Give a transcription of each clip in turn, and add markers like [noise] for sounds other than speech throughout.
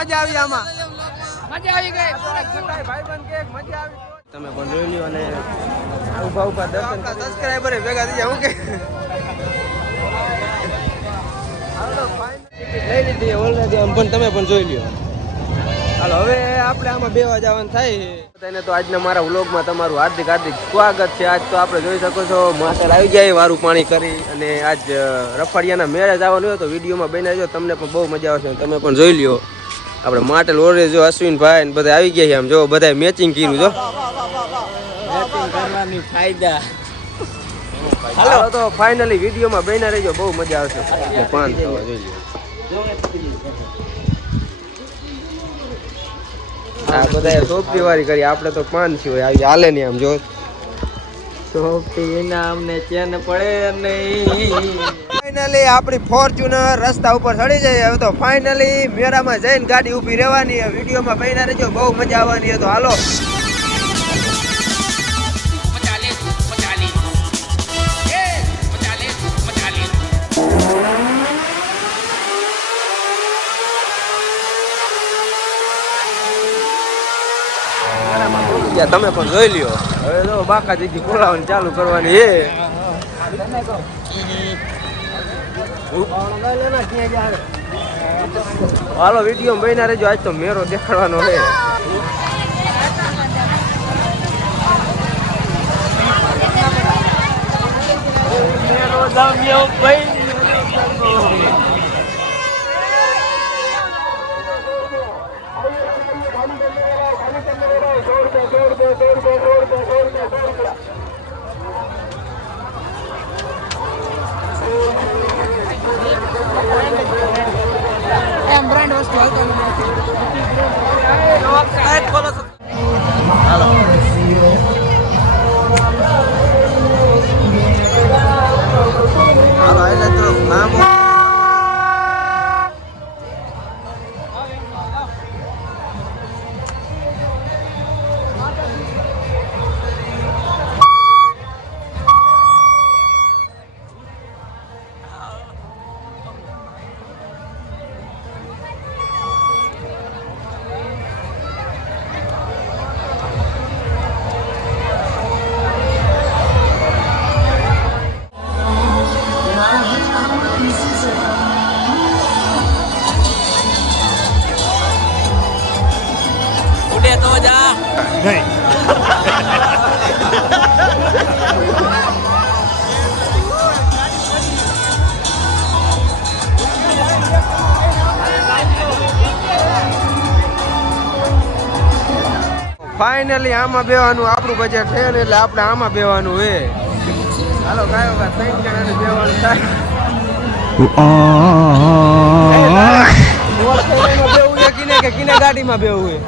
મજા આવી આમાં. મજા આવી ગઈ. મજા આવી તમે પણ જોઈ લ્યો અને ઊભા ઊભા દર્શન સબસ્ક્રાઇબર ભેગા થઈ જાવ કે લઈ લીધી ઓલરેડી આમ પણ તમે પણ જોઈ લ્યો. હાલો હવે આપણે આમાં બેવા જવાનું થાય. તેને તો આજના મારા વ્લોગમાં તમારું હાર્દિક હાર્દિક સ્વાગત છે. આજ તો આપણે જોઈ શકો છો માટેલ આવી જાય વારું પાણી કરી અને આજ રફાડિયાના મેળે જવાનું હોય તો વિડીયોમાં બને જો તમને પણ બહુ મજા આવશે તમે પણ જોઈ લ્યો. આપણે માટેલ ઓરે જો અશ્વિનભાઈ ને બધા આવી ગયા છે આમ જો બધા મેચિંગ કર્યું જો. ફાયદા. હાલો. તો ફાઇનલી વિડીયોમાં બેના રહેજો બહુ મજા આવશે. પાન થવા જોઈ લ્યો આ બધા સોપટી વાળી કરી આપણે તો પાન છીએ આવી હાલે નહીં આમ જો. ના અમને ચેન પડે ફાઇનલી આપણી ફોર્ચ્યુનર રસ્તા ઉપર ચડી જાય. હવે તો ફાઇનલી મેળામાં જઈને ગાડી ઊભી રહેવાની. વિડીયોમાં પહેલા રહેજો. બહુ મજા આવવાની. તો હાલો. તમે પણ જોઈ લ્યો. હવે તો બાકા જગ્યા બોલાવવાની ચાલુ કરવાની હે. હાલો વીડિયો બન્યા રહેજો. આજ તો મેરો દેખાડવાનો છે. એમ ફાઇનલી આમાં બેવાનું આપણું બજેટ છે ને એટલે આપણે આમાં બેવાનું હે હાલો કાયો કા ત્રણ જણાને બેવાનું થાય. બેવું છે કિને કે કિને ગાડીમાં બેવું છે?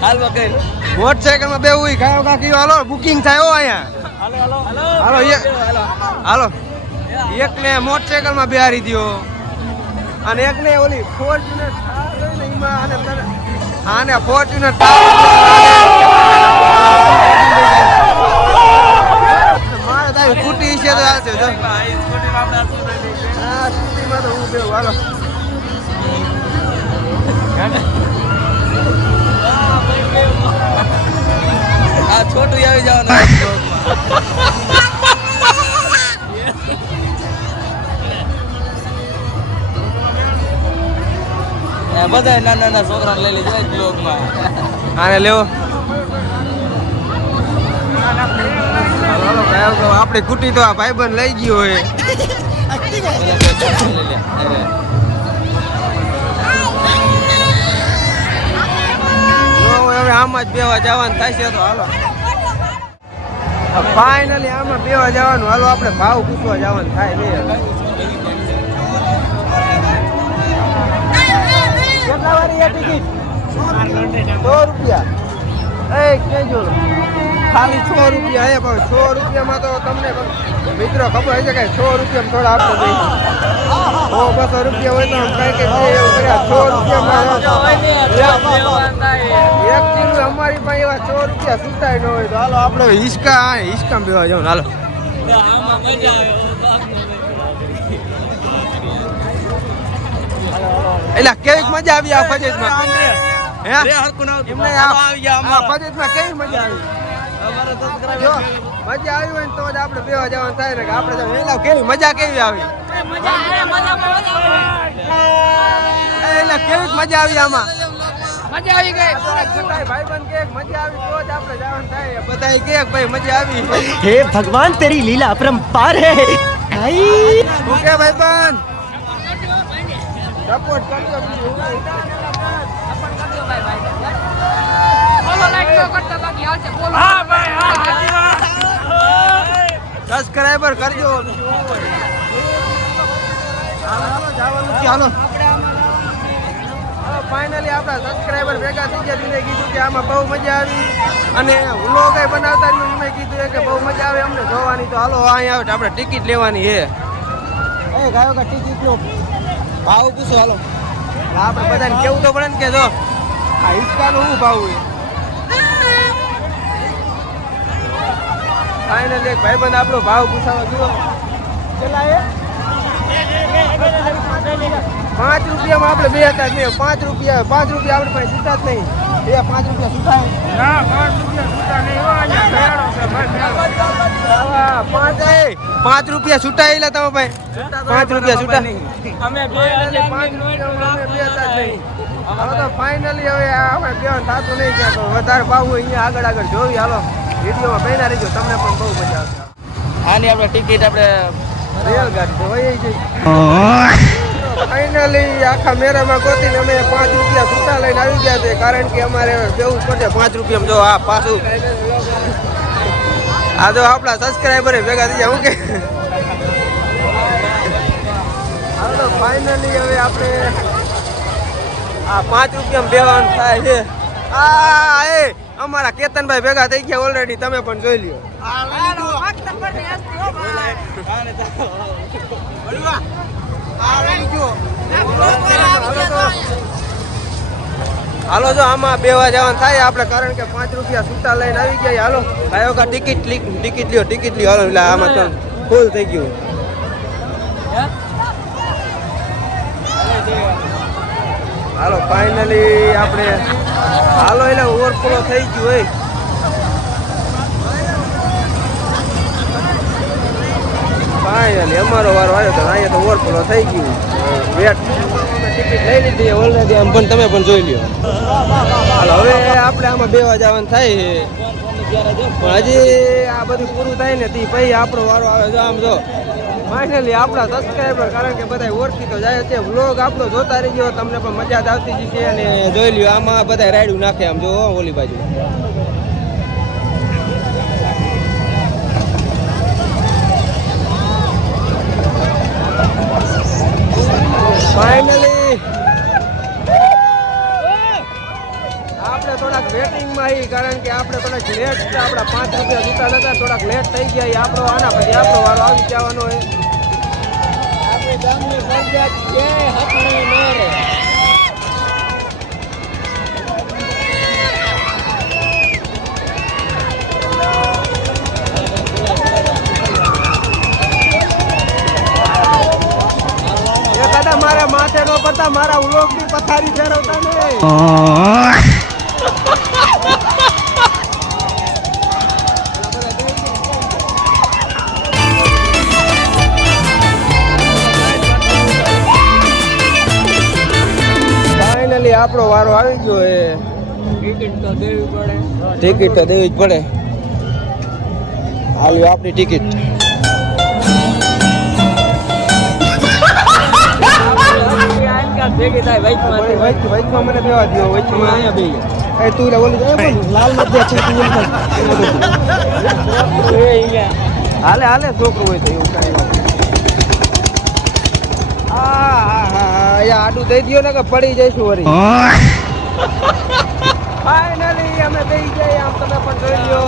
હાલ વગર મોટરસાઇકલમાં બેવું હોય કાયો હાલો બુકિંગ થાય હો અહીંયા. હાલો હાલો. હાલો એક હાલો. એકને મોટરસાયકલમાં બેહારી દ્યો. અને એકને ઓલી ફોર્ચ્યુનર થાર હોય ને એમાં આને ફોર્ચ્યુનર મારે તો આવી સ્કૂટી છે તો તો હું બધા નાના નાના છોકરા લઈ લીધા બ્લોગમાં આને લેવો આપણી કુટી તો આ ભાઈબંધ લઈ ગયો હોય નો હવે આમાં જ બેવા જવાનું થાય છે તો હાલો. ફાઈનલી આમાં બેવા જવાનું. હાલો આપણે ભાવ પૂછવા જવાનું થાય નહીં કેટલા વાળી આ ટિકિટ. સો રૂપિયા. એ કેજો ખાલી સો રૂપિયા, હે, પણ સો રૂપિયામાં તો તમને મિત્રો ખબર હશે કે સો રૂપિયામાં થોડા આપણે દઈ સો, બસો રૂપિયા હોય તો કઈ કઈ સો રૂપિયામાં એક કિલો અમારી પાસે એવા સો રૂપિયા સુતાય ન હોય તો હાલો, આપણે હિસકા હિસકા પીવા જાવ હાલો. એટલે કેવી મજા આવી આ ફજેજમાં એમને મજા આવી? તો જ કેવી મજા કેવી આવી? એટલે કેવી મજા આવી આમાં? મજા આવી ગઈ. ભાઈ કે મજા આવી હે ભગવાન તેરી લીલા પરમ પારે હે ભાઈ ઓકે ભાઈ હા સબસ્ક્રાઇબર કરજો જવાનું છે હાલો ફાઇનલી આપણા સબસ્ક્રાઇબર ભેગા થઈ ગયા. તેને કીધું કે આમાં બહુ મજા આવી. અને હુલો કઈ બનાવતા રહ્યું મેં કીધું કે બહુ મજા આવે અમને જોવાની. તો હાલો અહીંયા આવે આપણે ટિકિટ લેવાની છે. એ ગાયો કા ટિકિટ નો ભાવ પૂછો, હાલો. આપણે બધાને કેવું તો પડે ને કે જો, આ હિંચકાનો શું ભાવ હોય ફાઇનલી એક ભાઈબંધ આપણો ભાવ પૂછાવા જુઓ પાંચ રૂપિયામાં આપણે બે હતા પાંચ રૂપિયા પાંચ રૂપિયા આપણે પાસે સીધા જ નહીં. એ પાંચ રૂપિયા છૂટા હા, પાંચ એ પાંચ રૂપિયા છૂટા એટલે તમે ભાઈ. પાંચ રૂપિયા છૂટા અમે બે પાંચ નહીં. હવે તો ફાઇનલી હવે અમે બેવાનું થતું નહીં ક્યાં તો વધારે ભાવ હોય અહીંયા આગળ આગળ જોવી. હાલો વિડીયોમાં બન્યા રહીજો તમને પણ બહુ મજા આવશે. આની આપણે ટિકિટ આપણે રેલગાડી તો વહી જઈ ફાઇનલી આખા મેરામાં ગોતીને અમે પાંચ રૂપિયા છૂટા લઈને આવી ગયા છે. કારણ કે અમારે બેવું પડે પાંચ રૂપિયા જો આ પાછું. આ જો આપણા સબસ્ક્રાઈબરે ભેગા થઈ જાય હું કે? ફાઇનલી હવે આપણે આ પાંચ રૂપિયામાં બેવાનું થાય છે. આ એ અમારા કેતનભાઈ ભેગા થઈ ગયા ઓલરેડી તમે પણ જોઈ લ્યો. હાલો જો, આમાં બેવા જવાનું થાય. આપણે કારણ કે પાંચ રૂપિયા સૂતા લઈને આવી ગયા. હાલો ભાઈઓ કા ટિકિટ ટિકિટ લ્યો ટિકિટ લ્યો. હાલો, એટલે આમાં તો ફૂલ થઈ ગયું. હાલો ફાઇનલી આપણે હાલો, એટલે ઓવરફ્લો થઈ ગયું હોય ફાઇનલી અમારો વારો આવ્યો તો અહીંયા તો ઓવરફ્લો થઈ ગયું. વેટ. ટિકિટ લઈ લીધી આમ પણ તમે પણ જોઈ લ્યો હવે આપણે આમાં બેવા જવાનું થાય પણ હજી આ બધું પૂરું થાય ને તે પછી આપણો વારો આવે જો આમ જો. ફાઇનલી આપણા સબસ્ક્રાઈબર કારણ કે બધા ઓળખી તો જાય છે. વ્લોગ આપણો જોતા રહી ગયો તમને પણ મજા જ આવતી જ છે અને જોઈ લ્યો, આમાં બધા રાયડું નાખે આમ જો ઓલી બાજુ ફાઇનલી આપણે થોડાક વેટિંગમાં આવી કારણ કે આપણે થોડાક લેટ છે આપણા પાંચ રૂપિયા જૂતા નતા થોડાક લેટ થઈ ગયા એ આપણો આના પછી આપણો વારો આવી જવાનો છે. મારા. માથે નો પતા મારા ઉલોકની પથારી ફેરવતા નહીં. આપણો વારો આવી ગયો એ ટિકિટ તો દેવી પડે. ટિકિટ તો દેવી જ પડે. આવ્યો આપણી ટિકિટ ભેગી થાય મને બેવા દ્યો, વચમાં અહીંયા એ તું લે ઓલી લાલ મત છે તું હાલે હાલે છોકરું હોય તો એવું કાંઈ વાત નહીં. આ હા હા હા અહીંયા આડું દઈ દો ને કે પડી જઈશું વરી. ફાઇનલી અમે થઈ જઈએ આમ તમે પણ જોઈ લ્યો.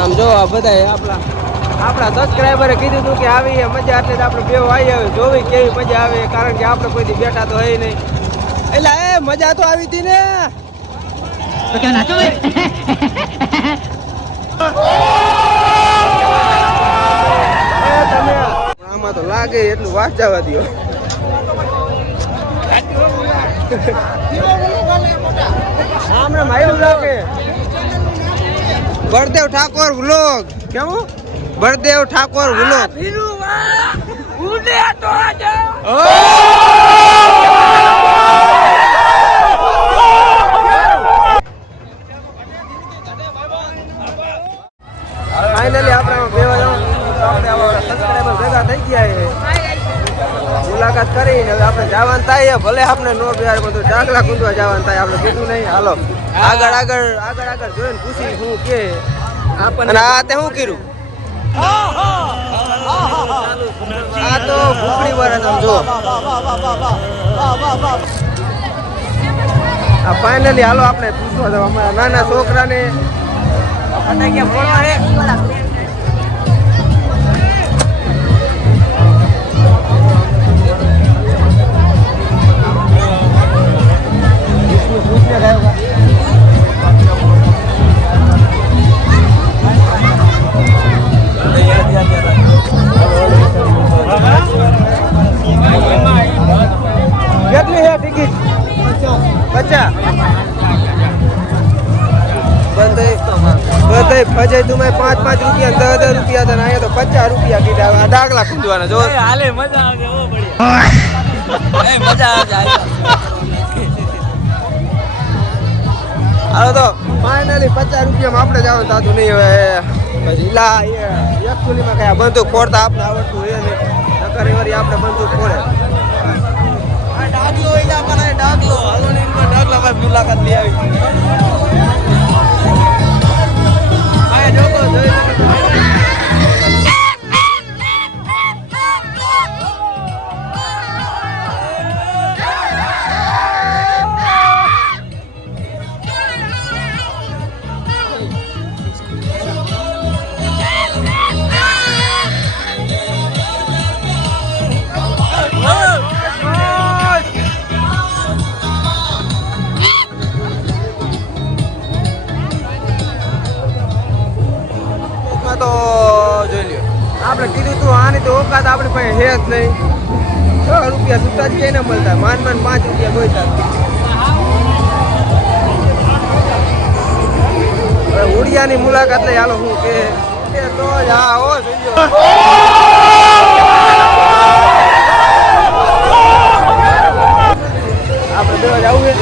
આમ જો આ બધા આપણા આપણા સબસ્ક્રાઈબરે કીધું હતું કે આવી મજા એટલે આપણે બેવ આવી આવે. જોવી કેવી મજા આવે કારણ કે આપણે કોઈથી બેઠા તો હોય નહીં. એટલે એ મજા તો આવી હતી ને. તો [laughs] [laughs] આમાં તો લાગે એટલું વાંચાવા દો હમણાં માયલું લાગે. બળદેવ ઠાકોર વ્લોગ. કેવું બળદેવ ઠાકોર વ્લોગ. ફાઇનલી આપણે આમાં બેવા જવાનું તો આપણે આવા ભેગા થઈ ગયા છે મુલાકાત કરીને હવે આપણે જવાનું થાય ભલે આપણે નો બિહાર બધું ડાકલા કૂદવા જવાનું થાય. આપણે કીધું નહીં. હાલો. આગળ આગળ આગળ આગળ જોઈને પૂછી શું કે આપણને આ તે શું કર્યું? આ તો ભૂખડી વાળા તમે જો આ ફાઇનલી હાલો આપણે પૂછવા જવા. અમારા નાના છોકરાને. ફટાકિયા ફોડવા હે. કેટલી છે ટિકિટ? પચાસ. બધે બધે ફજે તુમે પાંચ પાંચ રૂપિયા દસ દસ રૂપિયા હતા અહીંયા તો પચાસ રૂપિયા કીધા. ડાકલા કૂદવાના જો. હાલે મજા આવે [laughs] હાલો તો ફાઇનલી પચાસ રૂપિયામાં આપણે જવાનું થતું નહીં હવે. લા, એ એકચુલીમાં કઈ બંદૂક ફોડતા આપણે આવડતું હોય નહીં. નકર એ આપણે બંદૂક ફોડે. આ ડાકલો હોય આપણે પણ ડાકલો હાલો ને ડાકલા ભાઈ મુલાકાત લઈ આવી. હવે મુલાકાત લઈ હાલો હું કે તો જ હા આપણે દેવા જવું છે.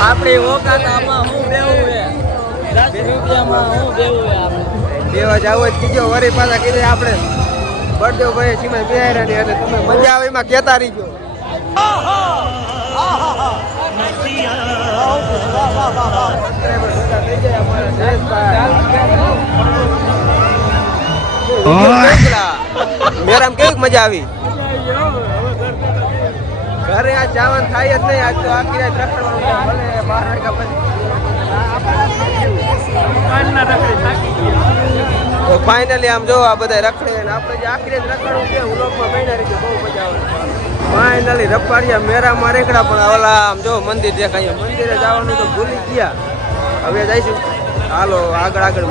આપણી ઓકાતામાં હું બેવું હે દસ રૂપિયામાં હું બેવું હે આપણે? દેવા જાવ જ કીજો વરી પાછા કીધે આપણે. બળદેવ ભાઈ સીમા બિહાર્યા ને એટલે તમે મજા આવે એમાં કહેતા રહીજો. સબસ્ક્રાઈબર કેવી મજા આવી? ઘરે આ જવાનું થાય જ નહીં, આજ તો રાત રખડવાનું ભલે બાર વાગ્યા ફાઇનલી આમ જો આ બધા રખડે આપણે જે આખી જ રખડવું છે, ઉલોકમાં મહિના રીતે બહુ મજા આવે. ફાઇનલી રપાડિયા મેરામાં રેકડા, પણ ઓલા, આમ જો મંદિર દેખાય, મંદિરે જવાનું તો ભૂલી ગયા. હવે જઈશું. હાલો, આગળ આગળ.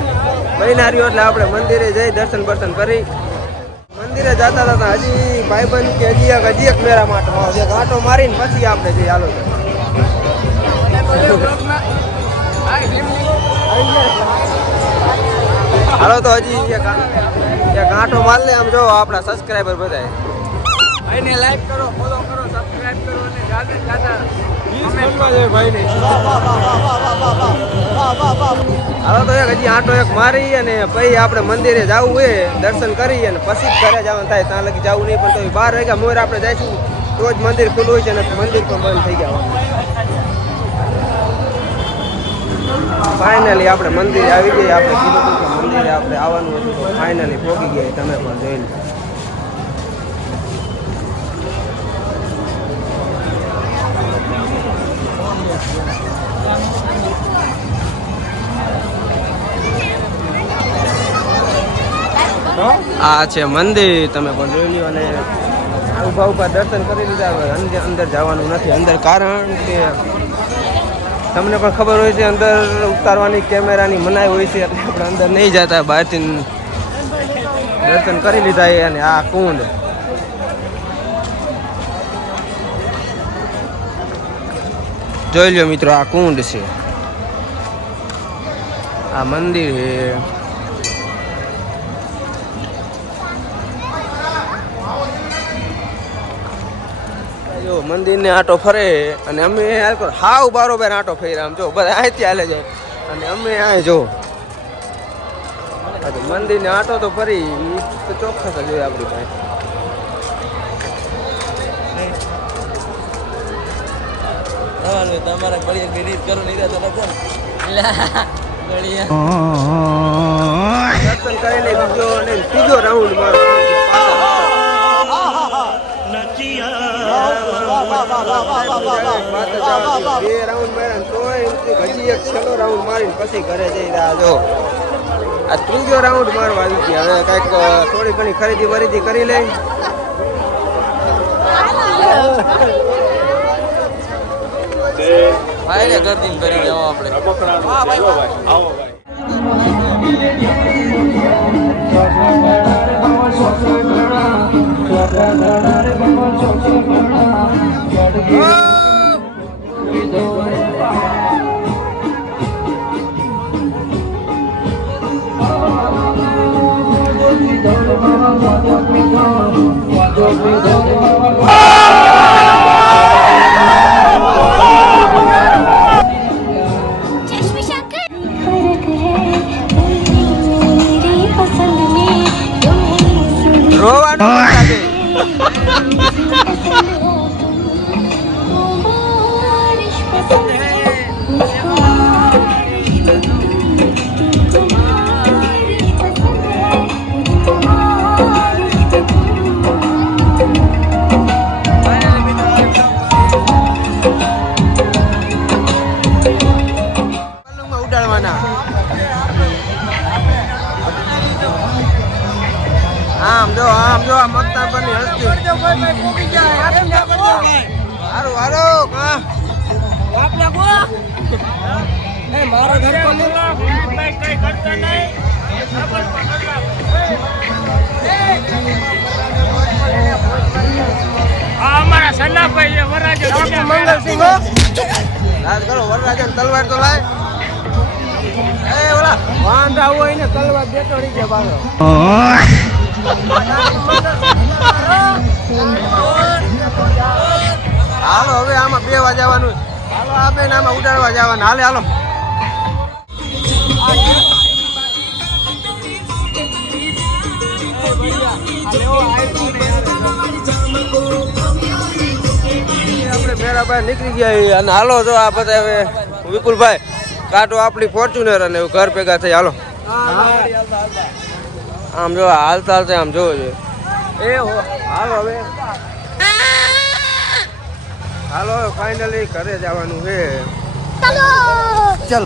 મહિના રહ્યો એટલે આપણે મંદિરે જઈ દર્શન બર્શન કરી. મંદિરે જતા હતા હજી ભાઈબંધ કે હજી એક હજી એક મેરા. માટે આવે આંટો મારીને પછી આપણે જઈ હાલો. હાલો, તો હજી એક મારલે આમ જો આપણા સબસ્ક્રાઈબર બધાય. ભાઈને લાઈક કરો ફોલો કરો સબસ્ક્રાઇબ કરો અને જાતે જાતે હાલો તો એક હજી આંટો એક મારી અને પછી આપણે મંદિરે જવું હોય દર્શન કરી અને પછી જ ઘરે જવાનું થાય. ત્યાં લગી જવું નહીં પણ તો બાર વાગ્યા મોર આપણે જઈશું. તો જ મંદિર ખુલ્લું હોય છે અને મંદિર પણ બંધ થઈ ગયા ફાઇનલી આપણે મંદિરે આવી જઈએ આપણે કીધું કે મંદિરે આપણે આવવાનું હતું તો ફાઇનલી પહોંચી ગયા તમે પણ જોઈ આ છે મંદિર, તમે પણ જોઈ લો અને ઊભા ઊભા દર્શન કરી લીધા અંદર જવાનું નથી, અંદર કારણ કે તમને પણ ખબર હોય છે, અંદર ઉતારવાની કેમેરાની મનાઈ હોય છે, એટલે આપણે અંદર નહીં જતા. બહારથી દર્શન કરી લીધા અને આ કુંડ. જોઈ લો મિત્રો, આ કુંડ છે. આ મંદિર છે. મંદિરને આટો ફરે અને અમે હાવ બારોબાર આટો ફેર્યા આમ જો બધા અહીંથી હાલે જાય અને અમે અહીં જો. મંદિર ને મંદિરને આટો તો ફરી ઈ તો ચોક્કસ જ હોય આપણી પાસે. તમારે તમારે બળી ગીરીત કરો નહીં રહેતો લગો બળિયા કરીને બીજો અને ત્રીજો રાઉન્ડ મારો બે રાઉન્ડ માર્યા તોય હજી એક છેલ્લો રાઉન્ડ મારીને પછી ઘરે જઈ રહ્યા જો આ ત્રીજો રાઉન્ડ મારવા આવી ગયા હવે કાંઈક થોડી ઘણી ખરીદી વરીદી કરી લઈ ફાઇલે ગરદી કરી જાઓ આપણે Don't be હો. રાજ કરો, વરરાજન તલવાર તો લાય. એ, ઓલા. વાંધા હોય ને, તલવાર બેટોડી છે પાછો. હાલો, હવે આમાં બેવા જવાનું બેન આમાં ઉડાડવા જવાનું. હાલે, હાલો. આપણે મેરાભાઈ નીકળી ગયા અને હાલો જો આ બધા હવે વિપુલભાઈ કાઢો આપણી ફોર્ચ્યુનર અને ઘર ભેગા થઈ હાલો. આમ જો હાલતા હાલતા આમ જોવો જોઈએ. એ હો હાલો હવે. હાલો ફાઇનલી ઘરે જવાનું છે. ચાલો. ચલ.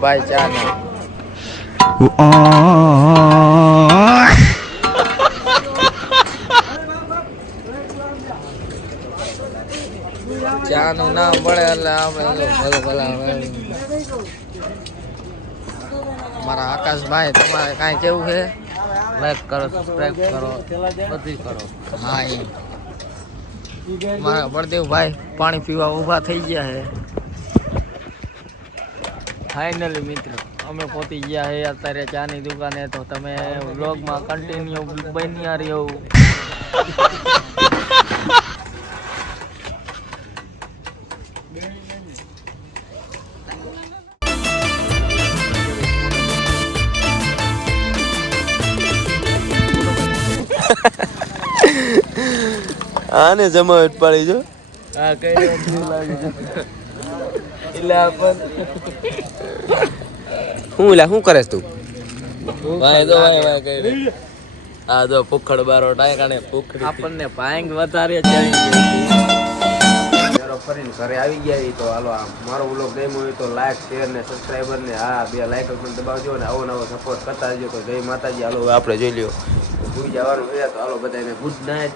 ભાઈ, ચા ચા નું નામ એટલે આપણે ભલે ભલે મારા આકાશભાઈ, તમારે કાંઈ કેવું છે? લાઈક કરો સબસ્ક્રાઈબ કરો, બધી કરો. હા મારા બળદેવભાઈ, પાણી પીવા ઊભા થઈ ગયા છે. ફાઇનલી મિત્રો અમે પહોંચી ગયા છે અત્યારે ચાની દુકાને તો તમે વ્લોગમાં કન્ટિન્યુ બન્યા રહ્યો. આને જમાવટ પાડી જો. હા કઈ લાગે એટલે આપણ હું લા શું કરે તું? ભાઈ તો ભાઈ ભાઈ કઈ આ તો પુખડ બારો ટાયકાણે પુખડ આપણને પાંગ વધારે ચડી ફરીને ઘરે આવી ગયા તો હાલો આ મારો ઓલો ગમ્યો હોય તો લાઈક શેર ને સબસ્ક્રાઈબર ને હા બે લાઈક પણ દબાવજો ને આવો નવો સપોર્ટ કરતા તો જય માતાજી. હાલો આપણે જોઈ લ્યો. ભૂલી જવાનું છે તો હાલો બધાને ગુડ નાઇટ